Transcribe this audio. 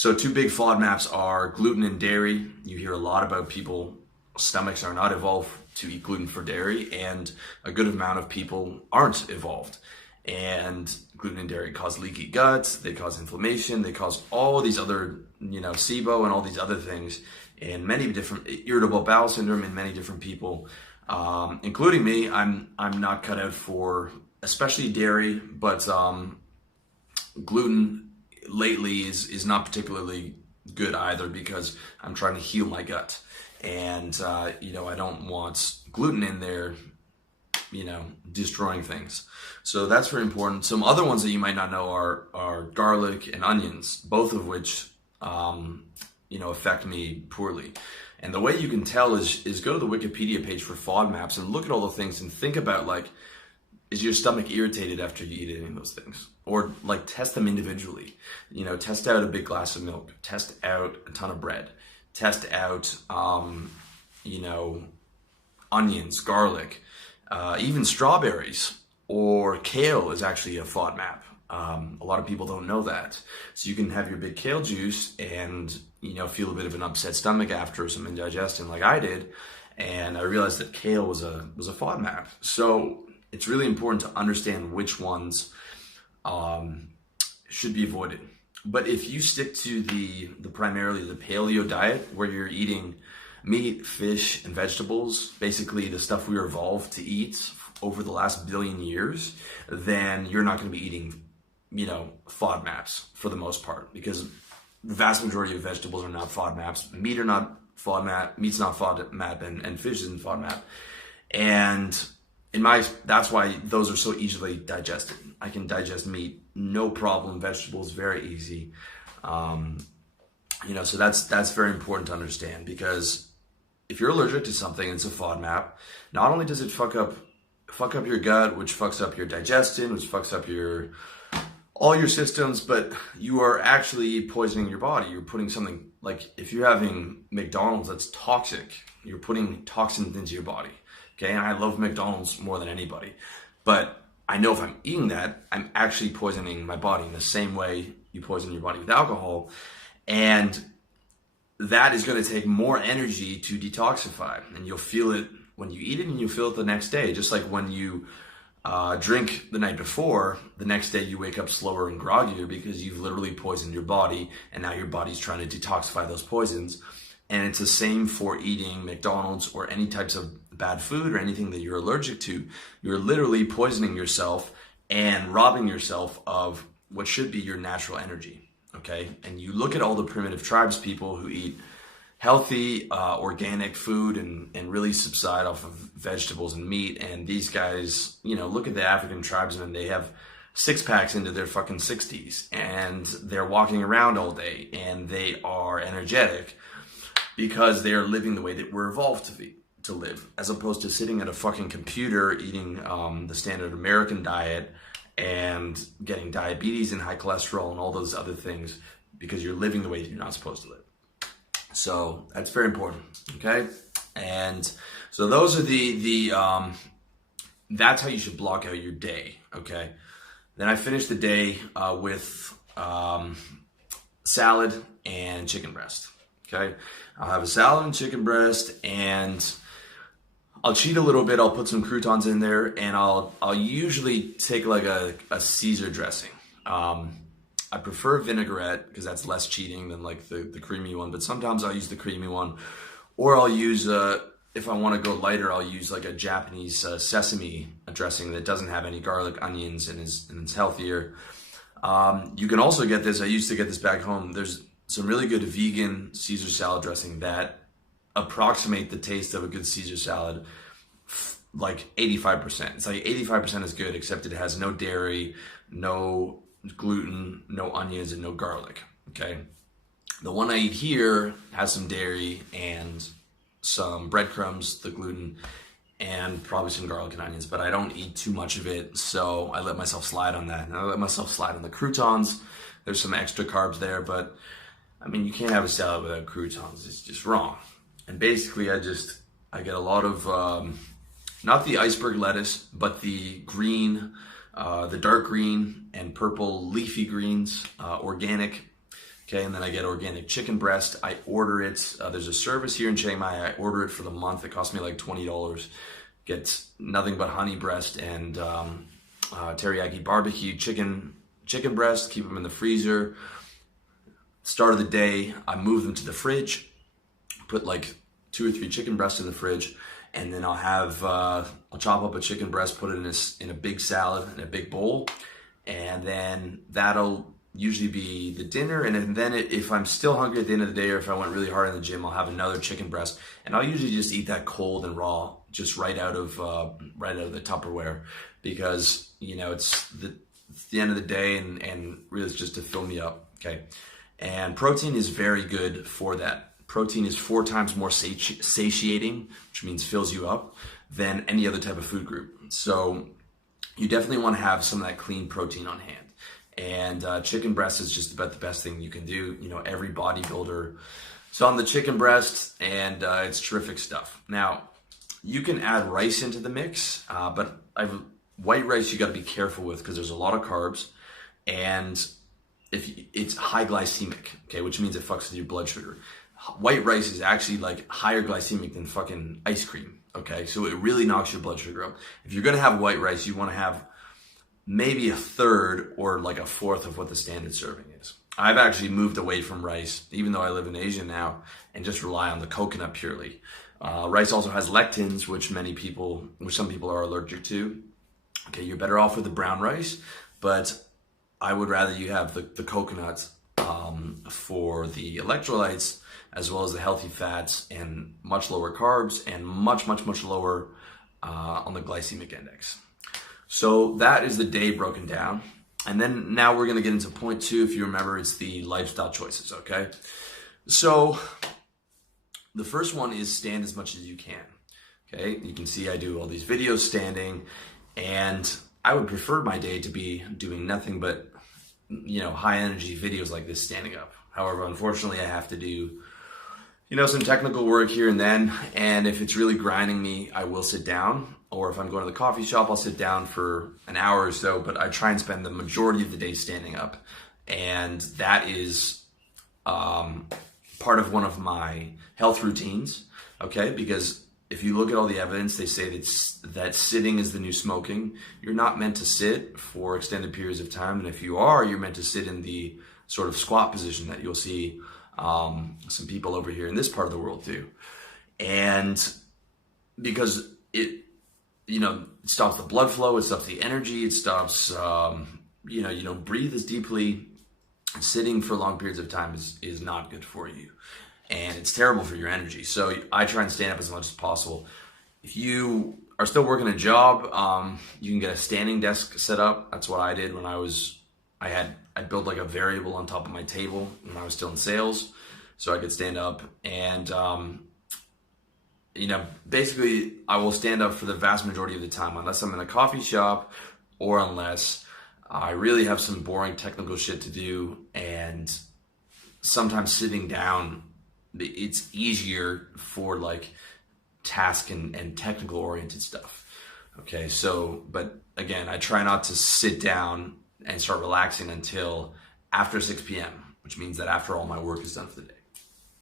So two big FODMAPs are gluten and dairy. You hear a lot about people, stomachs are not evolved to eat gluten for dairy, and a good amount of people aren't evolved. And gluten and dairy cause leaky guts, they cause inflammation, they cause all these other, SIBO and all these other things, and many different irritable bowel syndrome in many different people, including me. I'm not cut out for especially dairy, but gluten lately is not particularly good either, because I'm trying to heal my gut, and I don't want gluten in there, destroying things. So that's very important. Some other ones that you might not know are garlic and onions, both of which affect me poorly. And the way you can tell is go to the Wikipedia page for FODMAPs and look at all the things and think about, like, is your stomach irritated after you eat any of those things? Or like test them individually. Test out a big glass of milk, test out a ton of bread, test out onions, garlic, even strawberries or kale is actually a FODMAP. A lot of people don't know that. So you can have your big kale juice and, feel a bit of an upset stomach after, some indigestion like I did. And I realized that kale was a FODMAP. So it's really important to understand which ones should be avoided. But if you stick to the primarily the paleo diet, where you're eating meat, fish, and vegetables, basically the stuff we were evolved to eat over the last billion years, then you're not going to be eating, FODMAPs for the most part, because the vast majority of vegetables are not FODMAPs. Meat are not FODMAP. Meat's not FODMAP, and fish isn't FODMAP. And that's why those are so easily digested. I can digest meat, no problem. Vegetables, very easy. So that's very important to understand, because if you're allergic to something and it's a FODMAP, not only does it fuck up your gut, which fucks up your digestion, which fucks up all your systems, but you are actually poisoning your body. You're putting something, like if you're having McDonald's that's toxic, you're putting toxins into your body. Okay, and I love McDonald's more than anybody, but I know if I'm eating that, I'm actually poisoning my body in the same way you poison your body with alcohol. And that is going to take more energy to detoxify, and you'll feel it when you eat it, and you'll feel it the next day. Just like when you drink the night before, the next day you wake up slower and groggier, because you've literally poisoned your body, and now your body's trying to detoxify those poisons. And it's the same for eating McDonald's or any types of bad food or anything that you're allergic to. You're literally poisoning yourself and robbing yourself of what should be your natural energy. Okay, and you look at all the primitive tribes people who eat healthy, organic food and really subside off of vegetables and meat. And these guys, look at the African tribesmen, they have 6-packs into their fucking 60s, and they're walking around all day, and they are energetic because they are living the way that we're evolved to live, as opposed to sitting at a fucking computer eating the standard American diet and getting diabetes and high cholesterol and all those other things, because you're living the way that you're not supposed to live. So that's very important, okay? And so those are that's how you should block out your day, okay? Then I finish the day with salad and chicken breast, okay? I'll have a salad and chicken breast, and I'll cheat a little bit. I'll put some croutons in there, and I'll usually take like a Caesar dressing. I prefer vinaigrette because that's less cheating than like the creamy one, but sometimes I'll use the creamy one, or I'll use, if I want to go lighter, I'll use like a Japanese sesame dressing that doesn't have any garlic, onions, and it's healthier. You can also get this, I used to get this back home. There's some really good vegan Caesar salad dressing that approximate the taste of a good Caesar salad, like 85%. It's like 85% is good, except it has no dairy, no gluten, no onions, and no garlic, okay? The one I eat here has some dairy and some breadcrumbs, the gluten, and probably some garlic and onions, but I don't eat too much of it, so I let myself slide on that. And I let myself slide on the croutons. There's some extra carbs there, but I mean, you can't have a salad without croutons. It's just wrong. And basically, I get a lot of, not the iceberg lettuce, but the green, the dark green and purple leafy greens, organic, Okay, and then I get organic chicken breast. I order it. There's a service here in Chiang Mai. I order it for the month. It costs me like $20. Get nothing but honey breast and teriyaki barbecue chicken breast. Keep them in the freezer. Start of the day, I move them to the fridge. Put like 2 or 3 chicken breasts in the fridge, and then I'll chop up a chicken breast, put it in a big salad in a big bowl, and then that'll usually be the dinner. And then if I'm still hungry at the end of the day, or if I went really hard in the gym, I'll have another chicken breast, and I'll usually just eat that cold and raw, just right out of the Tupperware, because it's the end of the day, and really it's just to fill me up. Okay, and protein is very good for that. Protein is 4 times more satiating, which means fills you up, than any other type of food group. So you definitely want to have some of that clean protein on hand. And chicken breast is just about the best thing you can do. Every bodybuilder is on the chicken breast, and it's terrific stuff. Now, you can add rice into the mix, but white rice you got to be careful with, because there's a lot of carbs, and if it's high glycemic, okay, which means it fucks with your blood sugar. White rice is actually like higher glycemic than fucking ice cream, okay? So it really knocks your blood sugar up. If you're gonna have white rice, you wanna have maybe 1/3 or like 1/4 of what the standard serving is. I've actually moved away from rice, even though I live in Asia now, and just rely on the coconut purely. Rice also has lectins, which some people are allergic to. Okay, you're better off with the brown rice, but I would rather you have the coconut for the electrolytes, as well as the healthy fats, and much lower carbs, and much lower on the glycemic index. So that is the day broken down. And then now we're gonna get into point 2. If you remember, it's the lifestyle choices, okay? So the first one is stand as much as you can, okay? You can see I do all these videos standing, and I would prefer my day to be doing nothing but high energy videos like this standing up. However, unfortunately, I have to do some technical work here and then, and if it's really grinding me, I will sit down, or if I'm going to the coffee shop, I'll sit down for an hour or so, but I try and spend the majority of the day standing up, and that is part of one of my health routines, okay? Because if you look at all the evidence, they say that sitting is the new smoking. You're not meant to sit for extended periods of time, and if you are, you're meant to sit in the sort of squat position that you'll see some people over here in this part of the world do. And because it stops the blood flow, it stops the energy, it stops, you don't breathe as deeply. Sitting for long periods of time is not good for you, and it's terrible for your energy. So I try and stand up as much as possible. If you are still working a job, you can get a standing desk set up. That's what I did when I built like a variable on top of my table when I was still in sales, so I could stand up. And basically I will stand up for the vast majority of the time, unless I'm in a coffee shop, or unless I really have some boring technical shit to do. And sometimes sitting down, it's easier for like task and technical oriented stuff. Okay, so, but again, I try not to sit down and start relaxing until after 6 p.m., which means that after all my work is done for the day.